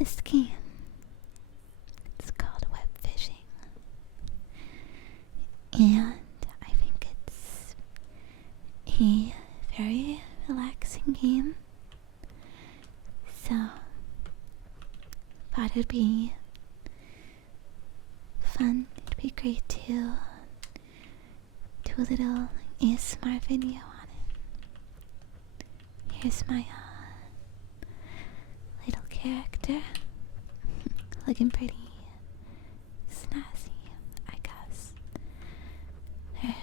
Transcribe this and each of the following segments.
this game. It's called Webfishing. And I think it's a very relaxing game. So, thought it'd be fun. It'd be great to do a little ASMR video on it. Here's my little character. Looking pretty snazzy, I guess. There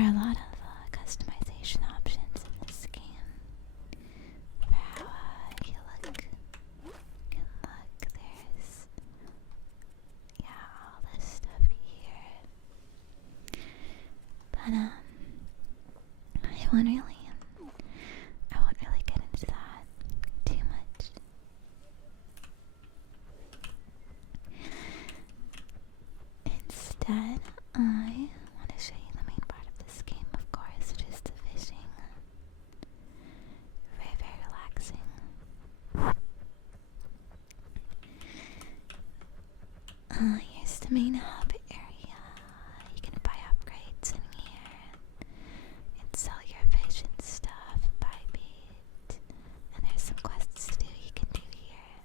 are a lot of customization options in this game for how you look. There's all this stuff here. But I won't really get into that too much. Instead, I want to show you the main part of this game, of course, which is the fishing. Very, very relaxing. Here's the main hub area. You can buy upgrades in here and sell your fish and stuff, buy bait, and there's some quests to do you can do here.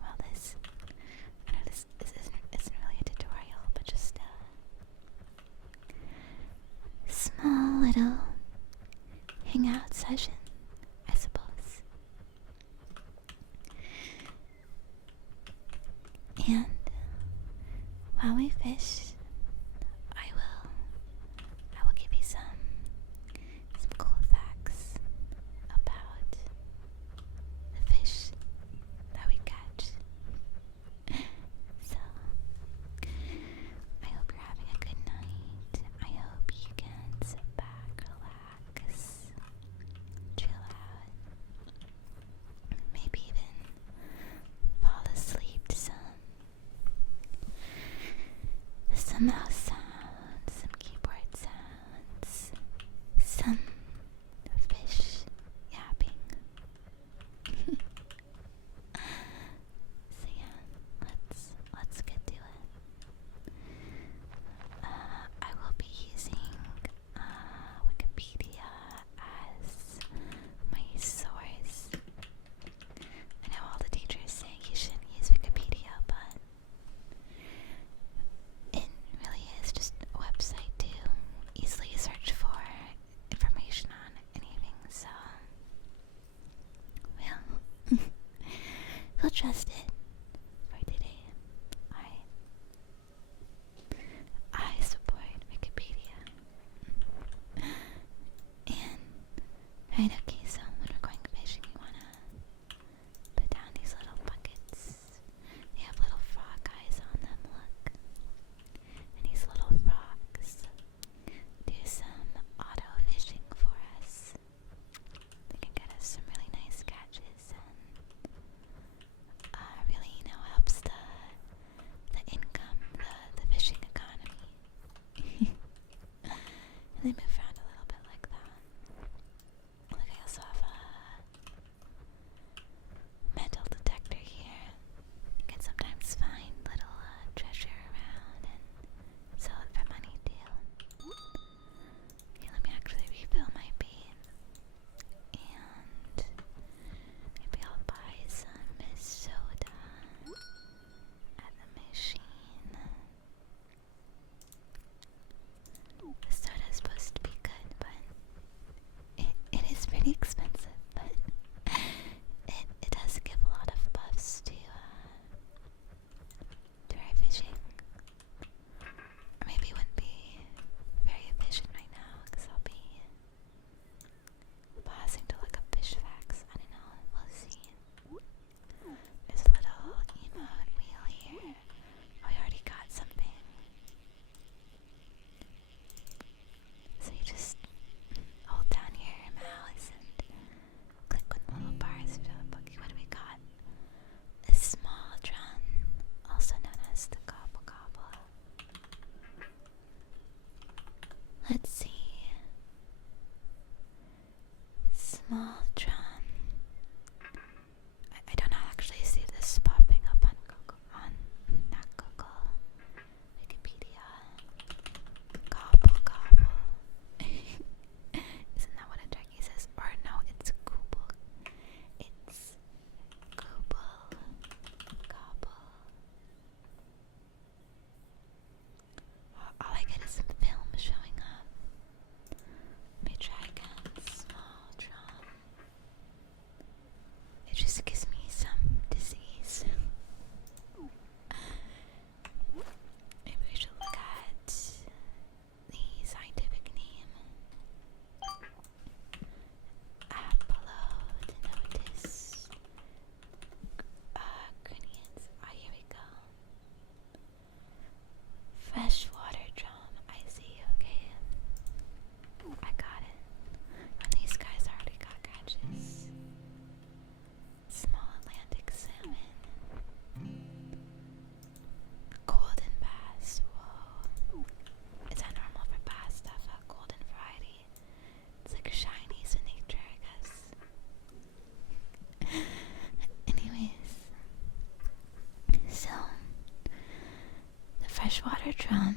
Well, this isn't really a tutorial, but just a small little hangout session, I suppose. And while we fish, I will give you some cool facts about the fish that we catch. So I hope you're having a good night. I hope you can sit back, relax, chill out, maybe even fall asleep to some mouse sounds, some keyboard sounds, some fish yapping. So yeah, let's get to it. I will be using Wikipedia as my source. I know all the teachers say you shouldn't use Wikipedia, but it really is just a website to easily search for information on anything, so well, we'll trust it for today. I support Wikipedia. And okay, so when we're going fishing, we wanna put down these little buckets. They have little frog eyes on them, look. And these little frogs do some auto fishing for us. They can get us some really nice catches and drum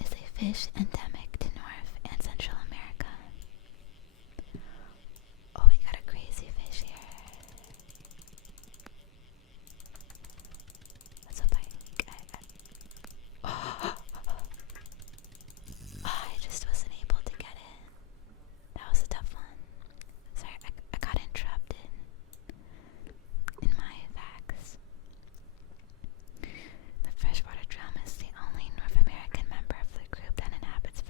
is a fish endemic to North and Central America. Oh, we got a crazy fish here. Let's hope I just wasn't able to get it. That was a tough one. Sorry, I got interrupted in my facts. The freshwater drum is the only North American member of the group that inhabits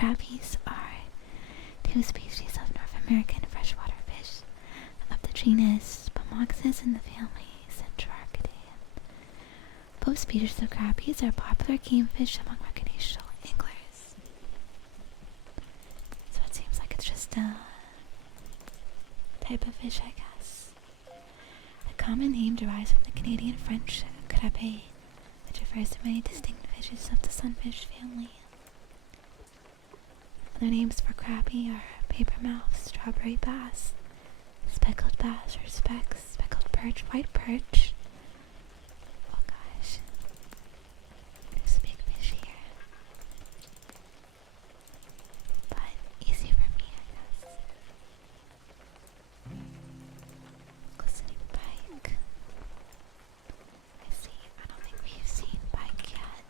crappies are two species of North American freshwater fish of the genus Pomoxis in the family Centrarchidae. Both species of crappies are popular game fish among recreational anglers. So it seems like it's just a type of fish, I guess. The common name derives from the Canadian French crappe, which refers to many distinct fishes of the sunfish family. Other names for crappie are papermouth, strawberry bass, speckled bass or speckled perch, white perch. Oh gosh, there's a big fish here, but easy for me, I guess. Glistening pike. I don't think we've seen pike yet.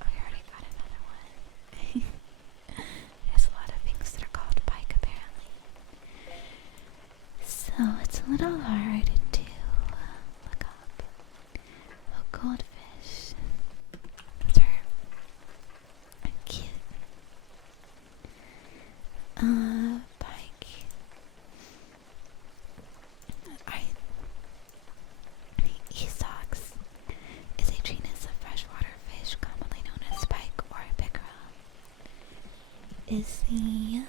Oh, we already got another one. There's a lot of things that are called pike apparently. So it's a little hard to look up. Oh, goldfish. Those are cute. Pike. Esox is a genus of freshwater fish commonly known as pike or pickerel. Is the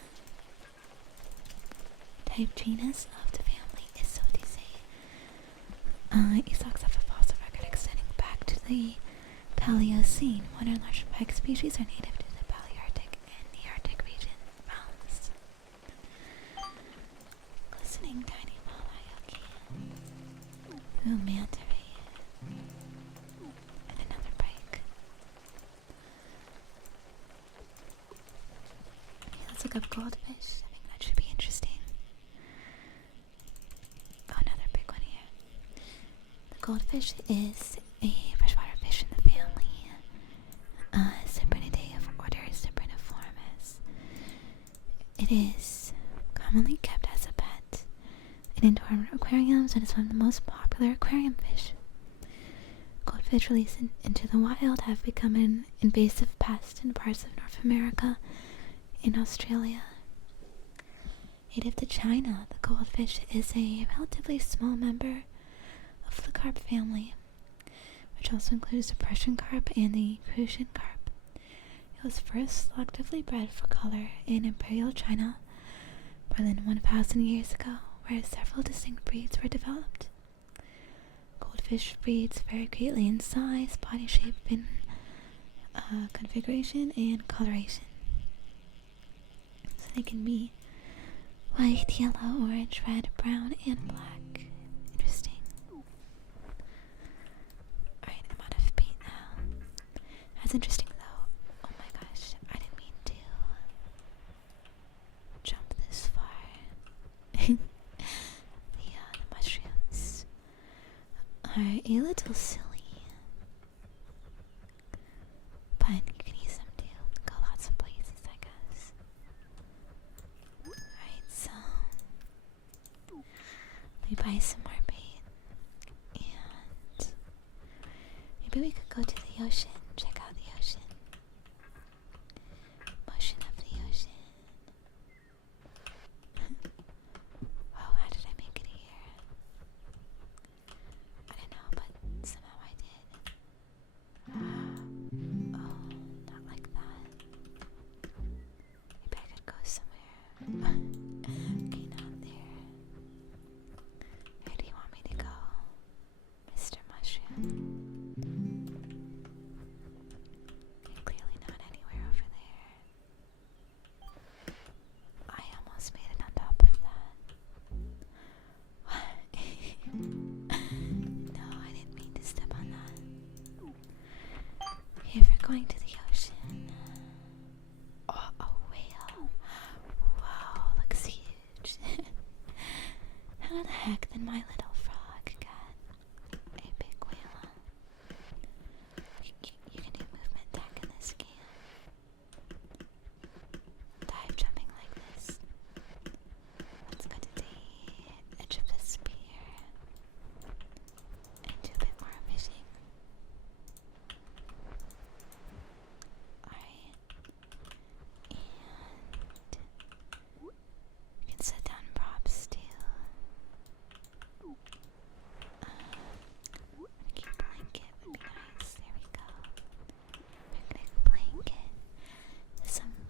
type genus of the family Isotidae. Esox have a fossil record extending back to the Paleocene. Modern large pike species are native to the Palearctic and the Arctic region. Mountains. Glistening tiny walleye, okay. Ooh, manta ray. And another pike. Okay, let's look up goldfish. I think that should be interesting. Oh, another big one here. The goldfish is a freshwater fish in the family Cyprinidae of order Cypriniformes. It is commonly kept as a pet in indoor aquariums and is one of the most popular aquarium fish. Goldfish released into the wild have become an invasive pest in parts of North America and Australia. Native to China, the goldfish is a relatively small member of the carp family, which also includes the Persian carp and the crustacean carp. It was first selectively bred for color in Imperial China more than 1,000 years ago, where several distinct breeds were developed. Goldfish breeds vary greatly in size, body shape, and configuration, and coloration. So they can be white, yellow, orange, red, brown, and black. Interesting. Alright, I'm out of paint now. That's interesting though. Oh my gosh, I didn't mean to jump this far. The mushrooms are a little silly, but you can use them to go lots of places, I guess. Alright, so let me buy some more paint, and maybe we could go to the ocean, check out the ocean. Motion of the ocean. Wow, how did I make it here? I don't know, but somehow I did. Oh, not like that. Maybe I could go somewhere. Okay, not there. Where do you want me to go, Mr. Mushroom? Okay, clearly not anywhere over there. I almost made it on top of that. What? No, I didn't mean to step on that. Here, we're going to the ocean. Oh, a whale. Wow, looks huge. How the heck did my little frog get a big whale? You can do movement tech in this game. Dive jumping like this. Let's go to the edge of the spear and do a bit more fishing.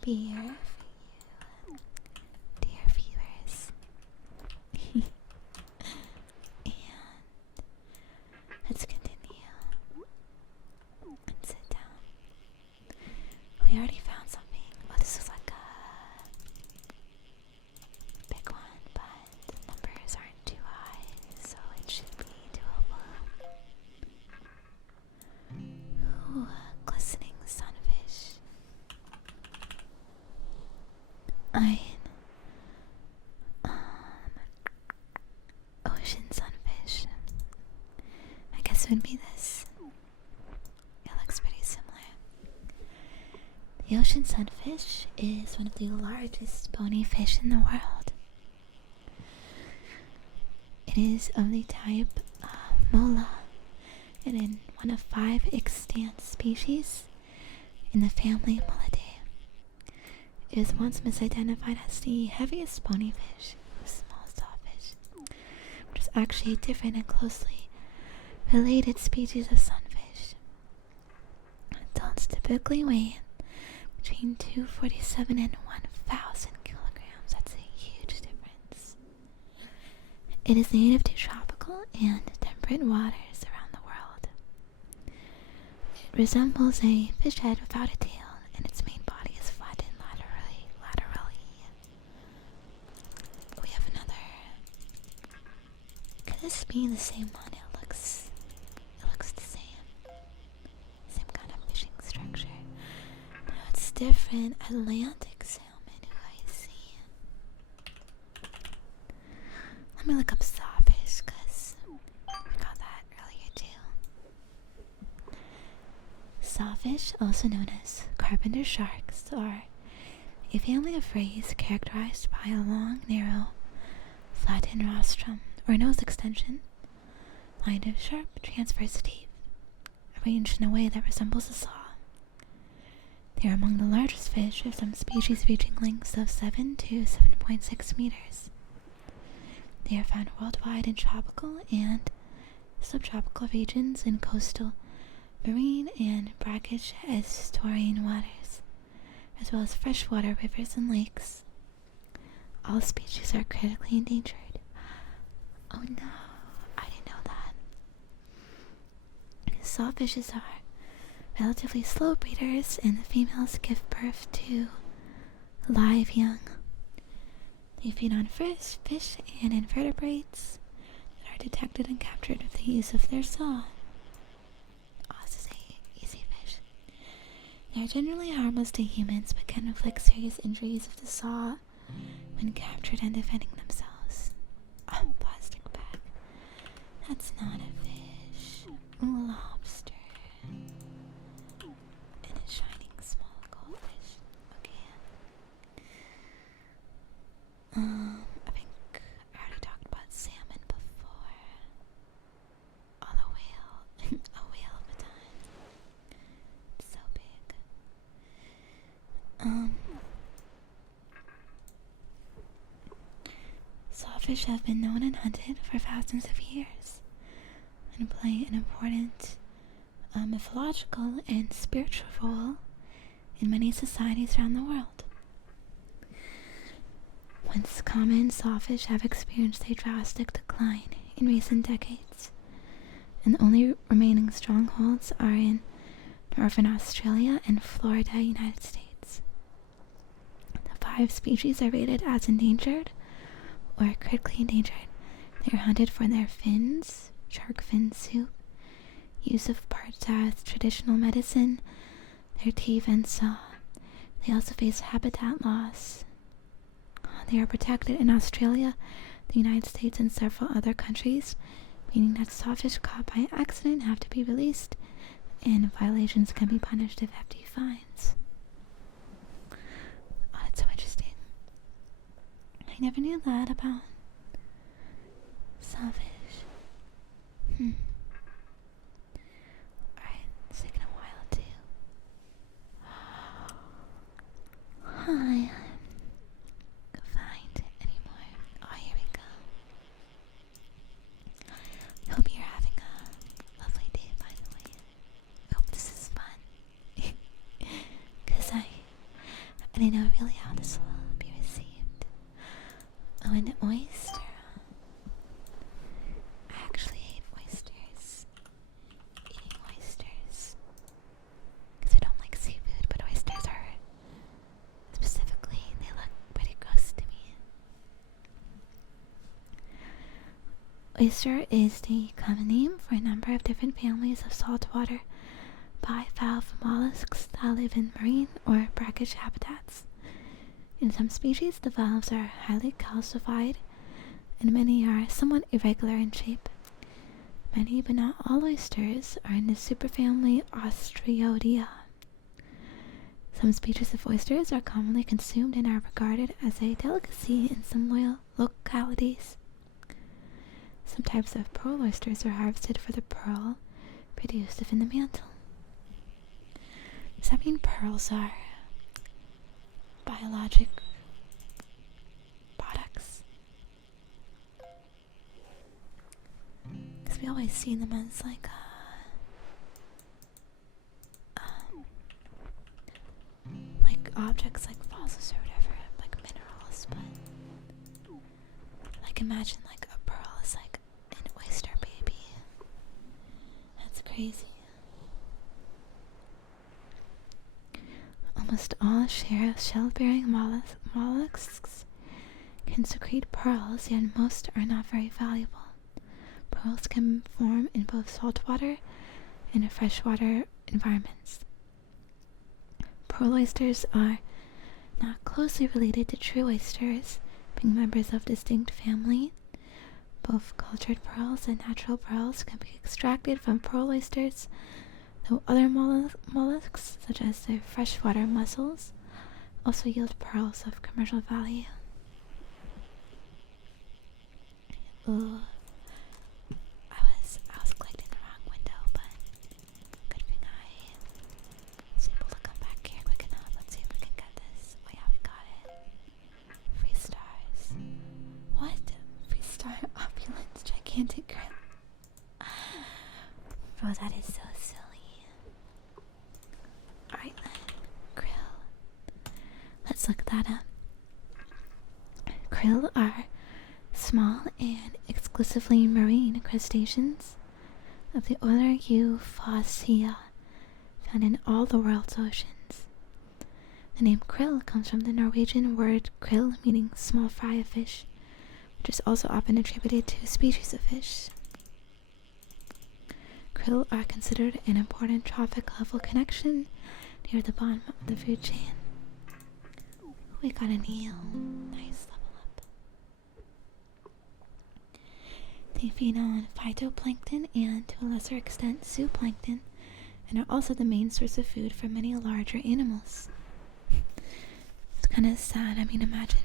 beer for you, dear viewers. And let's continue and sit down. We already found something. Oh, this is like a big one, but the numbers aren't too high, so it should be doable. Ooh, glistening sunfish. Ocean sunfish. I guess it would be this. It looks pretty similar. The ocean sunfish is one of the largest bony fish in the world. It is of the type Mola, and in one of 5 extant species in the family Mollidae. It was once misidentified as the heaviest bony fish, the small sawfish, which is actually a different and closely related species of sunfish. Adults typically weigh between 247 and 1,000 kilograms. That's a huge difference. It is native to tropical and temperate waters around the world. It resembles a fish head without a tail, and its main body is flattened laterally. We have another. Could this be the same one? It looks the same. Same kind of fishing structure. No, it's different. Atlantic salmon. Who I see. Let me look up sawfish, because we got that earlier too. Sawfish, also known as carpenter sharks, are a family of rays characterized by a long, narrow, flattened rostrum or nose extension, lined with sharp transverse teeth, arranged in a way that resembles a saw. They are among the largest fish, with some species reaching lengths of 7 to 7.6 meters. They are found worldwide in tropical and subtropical regions in coastal, marine, and brackish estuarine waters, as well as freshwater rivers and lakes. All species are critically endangered. Oh no, I didn't know that. Sawfishes are relatively slow breeders, and the females give birth to live young. They feed on fish and invertebrates that are detected and captured with the use of their saw. Oh, this is a easy fish. They are generally harmless to humans, but can inflict serious injuries with the saw when captured and defending themselves. Oh, plastic bag. That's not a fish. Ooh, lobster. And a shining small goldfish. Okay. I think I already talked about salmon before. Oh, the whale. A whale of a time. It's so big. Sawfish have been known and hunted for thousands of years and play an important mythological and spiritual role in many societies around the world. Once common, sawfish have experienced a drastic decline in recent decades, and the only remaining strongholds are in northern Australia and Florida, United States. The 5 species are rated as endangered or critically endangered. They are hunted for their fins, shark fin soup, use of parts as traditional medicine, their teeth and saw. They also face habitat loss. They are protected in Australia, the United States, and several other countries, meaning that sawfish caught by accident have to be released, and violations can be punished with hefty fines. Oh, that's so interesting. I never knew that about sawfish. Alright, it's taking a while too. Hi. Find anymore. Oh, here we go. Hope you're having a lovely day, by the way. Hope this is fun. Because I didn't know An oyster. I actually hate oysters. Eating oysters. Because I don't like seafood, but oysters are specifically, they look pretty gross to me. Oyster is the common name for a number of different families of saltwater bivalve mollusks that live in marine or brackish habitats. In some species, the valves are highly calcified, and many are somewhat irregular in shape. Many, but not all oysters, are in the superfamily Ostrioidea. Some species of oysters are commonly consumed and are regarded as a delicacy in some localities. Some types of pearl oysters are harvested for the pearl produced within the mantle. Does that mean pearls are biologic products? Because we always see them as like objects like fossils or whatever, like minerals, but like imagine like a pearl is like an oyster baby. That's crazy. Almost all shell-bearing mollusks can secrete pearls, yet most are not very valuable. Pearls can form in both saltwater and freshwater environments. Pearl oysters are not closely related to true oysters, being members of distinct family. Both cultured pearls and natural pearls can be extracted from pearl oysters, though other mollusks, such as the freshwater mussels, also yield pearls of commercial value. Ooh. I was clicked in the wrong window, but good thing I was able to come back here quick enough. Let's see if we can get this. Oh yeah, we got it. 3 stars. What? 3 star opulence gigantic krill. Bro, that is so silly. Alright then. Krill. Let's look that up. Krill are small and exclusively marine crustaceans of the order Euphausia, found in all the world's oceans. The name krill comes from the Norwegian word krill, meaning small fry of fish, which is also often attributed to a species of fish. Krill are considered an important trophic level connection near the bottom of the food chain. We got an eel. Nice level up. They feed on phytoplankton and, to a lesser extent, zooplankton, and are also the main source of food for many larger animals. It's kind of sad. I mean, imagine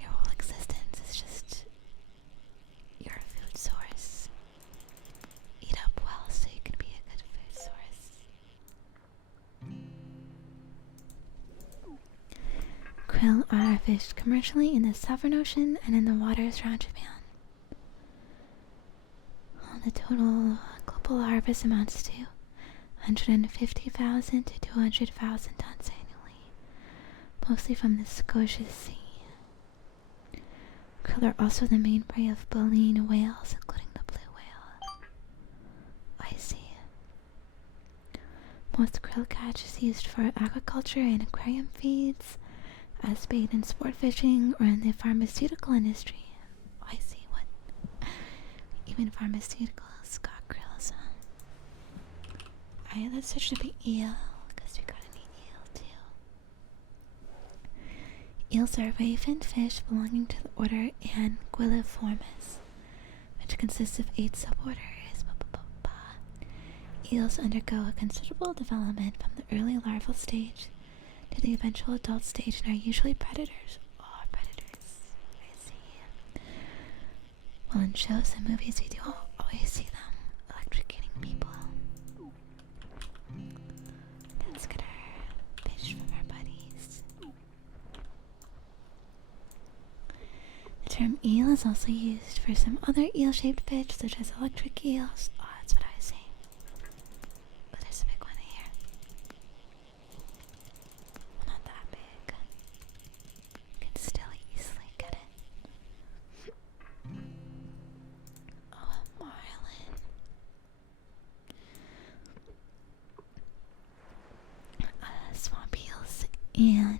your whole existence is just your food source. Eat up well so you can be a good food source. Krill are fished commercially in the Southern Ocean and in the waters around Japan. The total global harvest amounts to 150,000 to 200,000 tons annually, mostly from the Scotia Sea. Krill are also the main prey of baleen whales, including the blue whale. I see. Most krill catch is used for agriculture and aquarium feeds, as bait in sport fishing, or in the pharmaceutical industry. I see. Even pharmaceuticals got krills, huh? Alright, let's switch to the eel, because we got an eel too. Eels are ray-finned fish belonging to the order Anguilliformes, which consists of 8 suborders. Eels undergo a considerable development from the early larval stage to the eventual adult stage and are usually predators. Well, in shows and movies, we do always see them electrocuting people. Let's get our fish from our buddies. The term eel is also used for some other eel-shaped fish, such as electric eels. Oh, that's what I was saying. Oh, there's a big one here. Well, not that big. You can still easily get it.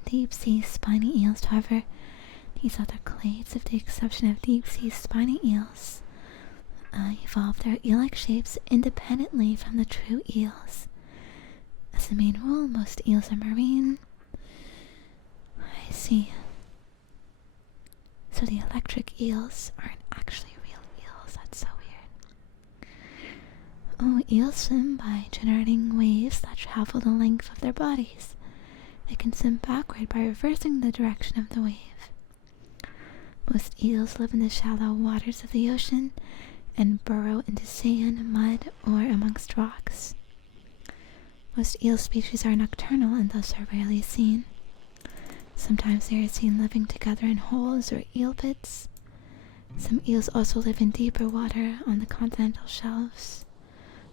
deep-sea spiny eels. However, these other clades, with the exception of deep-sea spiny eels, evolved their eel-like shapes independently from the true eels. As a main rule, most eels are marine. I see. So the electric eels aren't actually real eels. That's so weird. Oh, eels swim by generating waves that travel the length of their bodies. They can swim backward by reversing the direction of the wave. Most eels live in the shallow waters of the ocean and burrow into sand, mud, or amongst rocks. Most eel species are nocturnal and thus are rarely seen. Sometimes they are seen living together in holes or eel pits. Some eels also live in deeper water on the continental shelves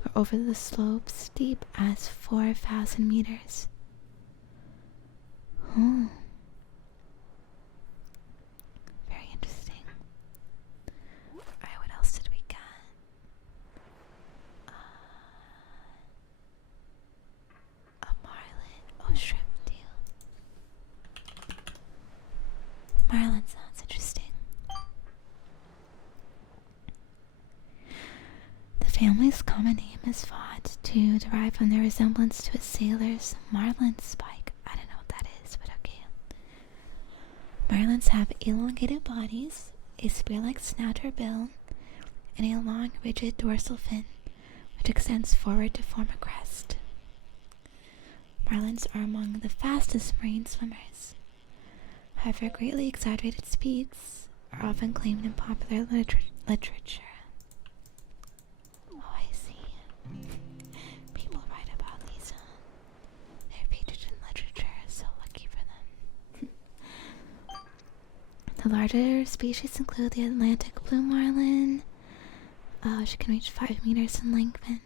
or over the slopes deep as 4,000 meters. Oh. Very interesting. Alright, what else did we get? A marlin. Oh, shrimp deal. Marlin sounds interesting. The family's common name is thought to derive from their resemblance to a sailor's marlin spike. I don't know what that is, but okay. Marlins have elongated bodies, a spear-like snout or bill, and a long, rigid dorsal fin, which extends forward to form a crest. Marlins are among the fastest marine swimmers. However, greatly exaggerated speeds are often claimed in popular literature. Oh, I see. People write about these. They're featured in literature, so lucky for them. The larger species include the Atlantic blue marlin. She can reach 5 meters in length and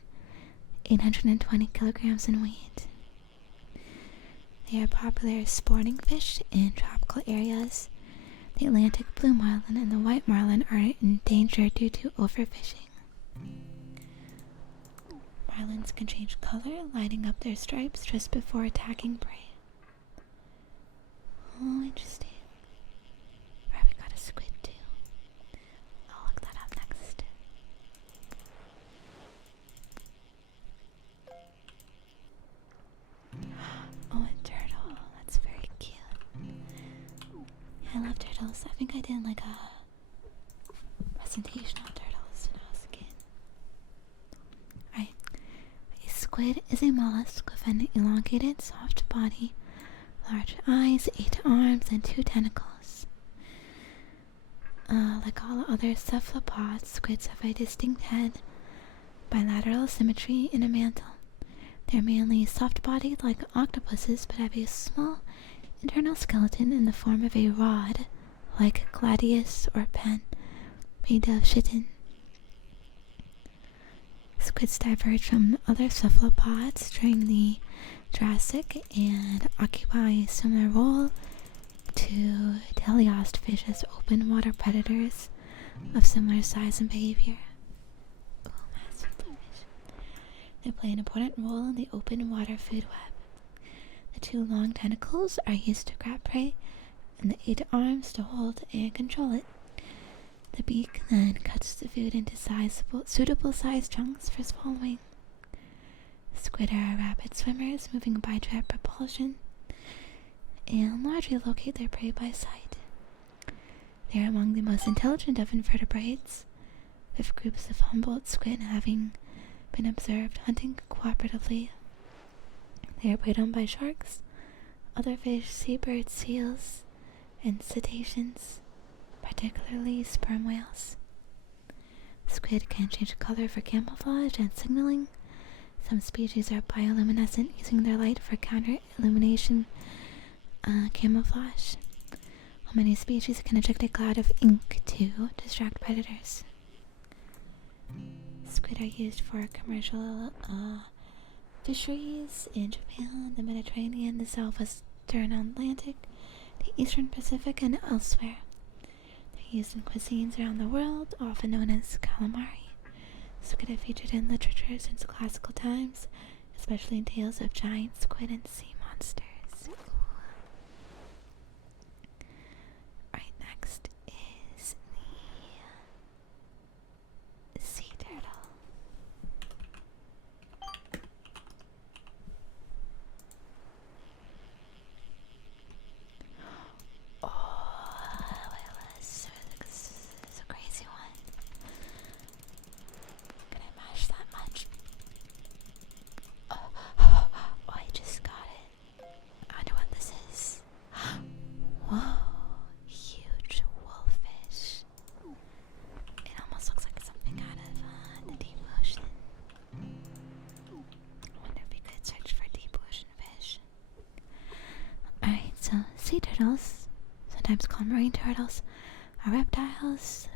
820 kilograms in weight. They are popular sporting fish in tropical areas. The Atlantic blue marlin and the white marlin are endangered due to overfishing. Marlins can change color, lighting up their stripes just before attacking prey. Oh, interesting. Right, we got a squid too. I'll look that up next. Oh, a turtle. That's very cute. I love turtles. I think I did like a presentation on turtles when I was a kid. Right. A squid is a mollusk with an elongated, soft body, large eyes, 8 arms, and 2 tentacles. Like all other cephalopods, squids have a distinct head, bilateral symmetry, and a mantle. They're mainly soft-bodied like octopuses, but have a small internal skeleton in the form of a rod, like gladius or pen, made of chitin. Squids diverged from other cephalopods during the Jurassic and occupy a similar role to teleost fish as open water predators of similar size and behavior. Ooh, massive fish. They play an important role in the open water food web. The 2 long tentacles are used to grab prey, and the 8 arms to hold and control it. The beak then cuts the food into suitable sized chunks for swallowing. Squid are rapid swimmers, moving by jet propulsion, and largely locate their prey by sight. They are among the most intelligent of invertebrates, with groups of Humboldt squid having been observed hunting cooperatively. They are preyed on by sharks, other fish, seabirds, seals, and cetaceans, particularly sperm whales. Squid can change color for camouflage and signaling. Some species are bioluminescent, using their light for counter-illumination camouflage, while many species can eject a cloud of ink to distract predators. Squid are used for commercial fisheries in Japan, the Mediterranean, the southwestern Atlantic, the eastern Pacific, and elsewhere. They're used in cuisines around the world, often known as calamari. Squid are featured in literature since classical times, especially in tales of giant squid and sea monsters. sea turtles, sometimes called marine turtles, are reptiles.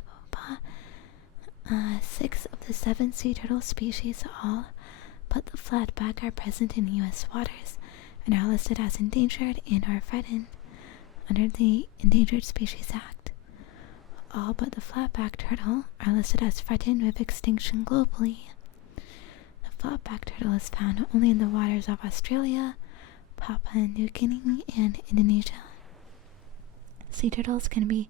6 of the 7 sea turtle species, all but the flatback, are present in U.S. waters and are listed as endangered and are threatened under the Endangered Species Act. All but the flatback turtle are listed as threatened with extinction globally. The flatback turtle is found only in the waters of Australia, Papua New Guinea, and Indonesia. Sea turtles can be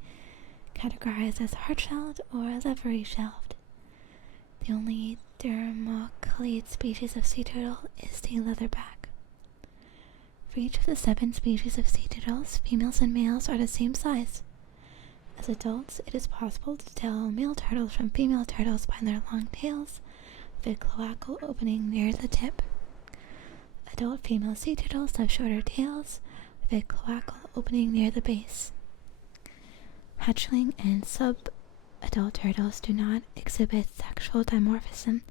categorized as hard-shelled or leathery-shelled. The only dermochelid species of sea turtle is the leatherback. For each of the 7 species of sea turtles, females and males are the same size. As adults, it is possible to tell male turtles from female turtles by their long tails, with a cloacal opening near the tip. Adult female sea turtles have shorter tails, with a cloacal opening near the base. Hatchling and sub-adult turtles do not exhibit sexual dimorphism.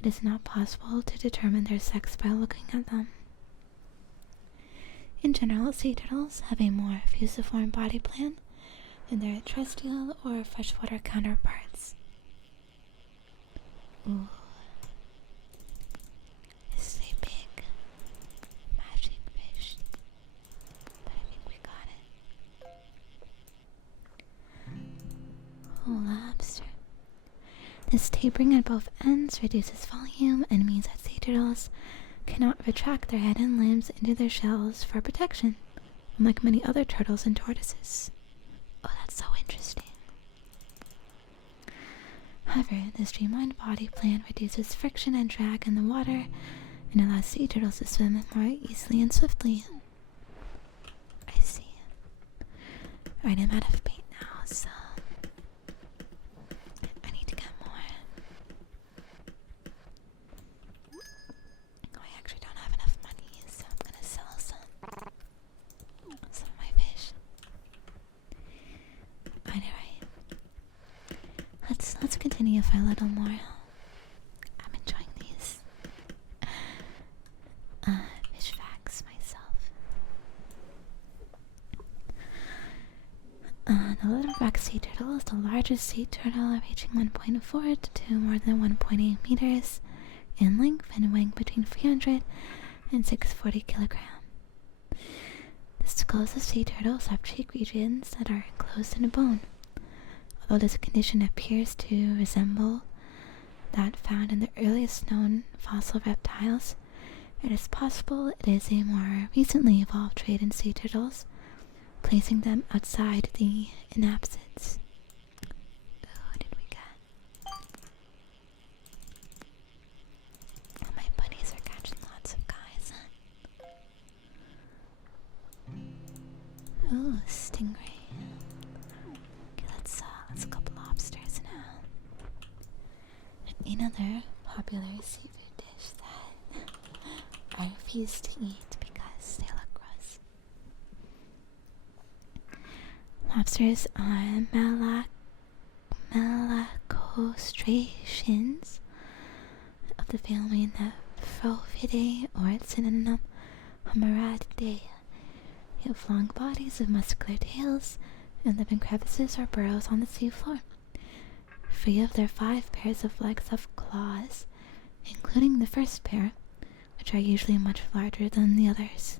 It is not possible to determine their sex by looking at them. In general, sea turtles have a more fusiform body plan than their terrestrial or freshwater counterparts. Ooh. This is a big magic fish, but I think we got it. Oh, lobster. This tapering at both ends reduces volume and means that sea turtles cannot retract their head and limbs into their shells for protection, unlike many other turtles and tortoises. Oh, that's so interesting. However, the streamlined body plan reduces friction and drag in the water and allows sea turtles to swim more easily and swiftly. I see. Alright, I'm out of bait now, so I need to get more. I actually don't have enough money, so I'm gonna sell some of my fish. Alright, let's continue for a little more. I'm enjoying these fish facts myself. The leatherback sea turtle is the largest sea turtle, reaching 1.4 to more than 1.8 meters in length and weighing between 300 and 640 kilograms. The skulls of sea turtles have cheek regions that are enclosed in a bone. Although this condition appears to resemble that found in the earliest known fossil reptiles, it is possible it is a more recently evolved trait in sea turtles, placing them outside the synapsids. What did we get? Oh, my buddies are catching lots of guys. Ooh, stingray. Okay, let's cook lobsters now. Another popular seafood dish that I refuse to eat because they look gross. Lobsters are crustaceans of the family Nephrophidae, or its synonym Homaratidae. They have long bodies with muscular tails and live in crevices or burrows on the seafloor. 3 of their 5 pairs of legs have claws, including the first pair, which are usually much larger than the others.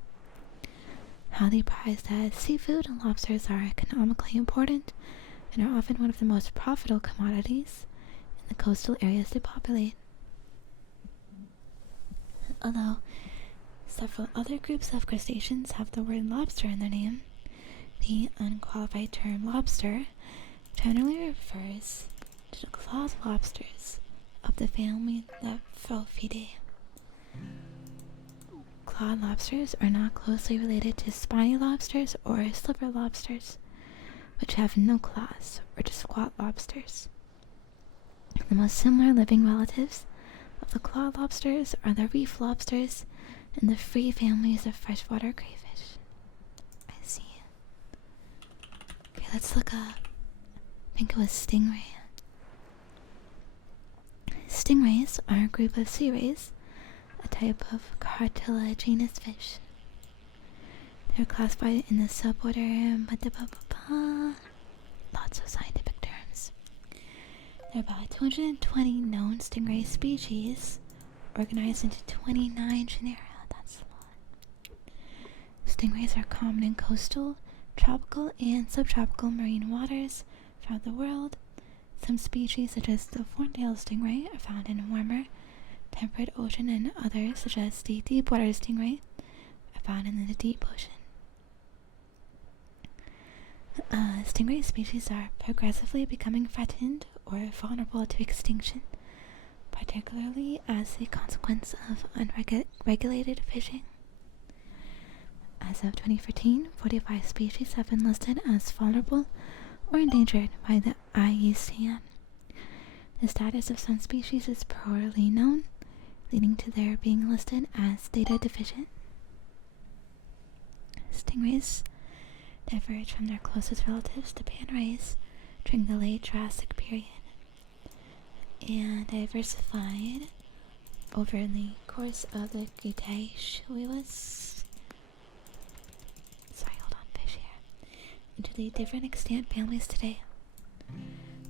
Highly prized as seafood, lobsters are economically important and are often one of the most profitable commodities in the coastal areas they populate. Although several other groups of crustaceans have the word lobster in their name, the unqualified term lobster generally refers to the clawed lobsters of the family Nephrophidae. Clawed lobsters are not closely related to spiny lobsters or sliver lobsters, which have no claws, or to squat lobsters. The most similar living relatives of the clawed lobsters are the reef lobsters and the 3 families of freshwater crayfish. I see. Okay, let's look up. I think it was stingray. Stingrays are a group of sea rays, a type of cartilaginous fish. They're classified in the suborder. Lots of scientific terms. There are about 220 known stingray species, organized into 29 genera. That's a lot. Stingrays are common in coastal, tropical, and subtropical marine waters throughout the world. Some species, such as the horntail stingray, are found in warmer, temperate ocean, and others, such as the deepwater stingray, are found in the deep ocean. Stingray species are progressively becoming threatened or vulnerable to extinction, particularly as a consequence of unregulated fishing. As of 2013, 45 species have been listed as vulnerable or endangered by the IUCN. The status of some species is poorly known, leading to their being listed as data deficient. Stingrays diverged from their closest relatives, the pan rays, during the late Jurassic period, and diversified over the course of the Cretaceous. Fish here. Into the different extant families today.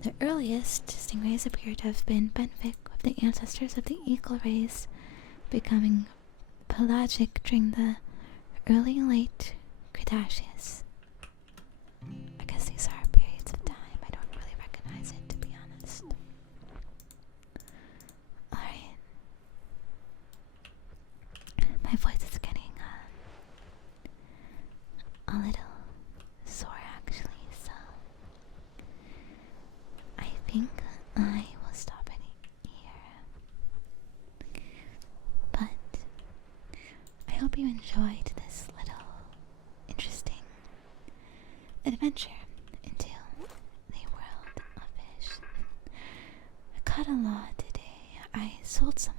The earliest stingrays appear to have been benthic, with the ancestors of the eagle rays becoming pelagic during the early late Cretaceous. I guess these are periods of time. I don't really recognize it, to be honest. Alright. My voice is getting a little sore, actually, so I think I will stop it here. But I hope you enjoyed this little interesting adventure into the world of fish. I caught a lot today. I sold some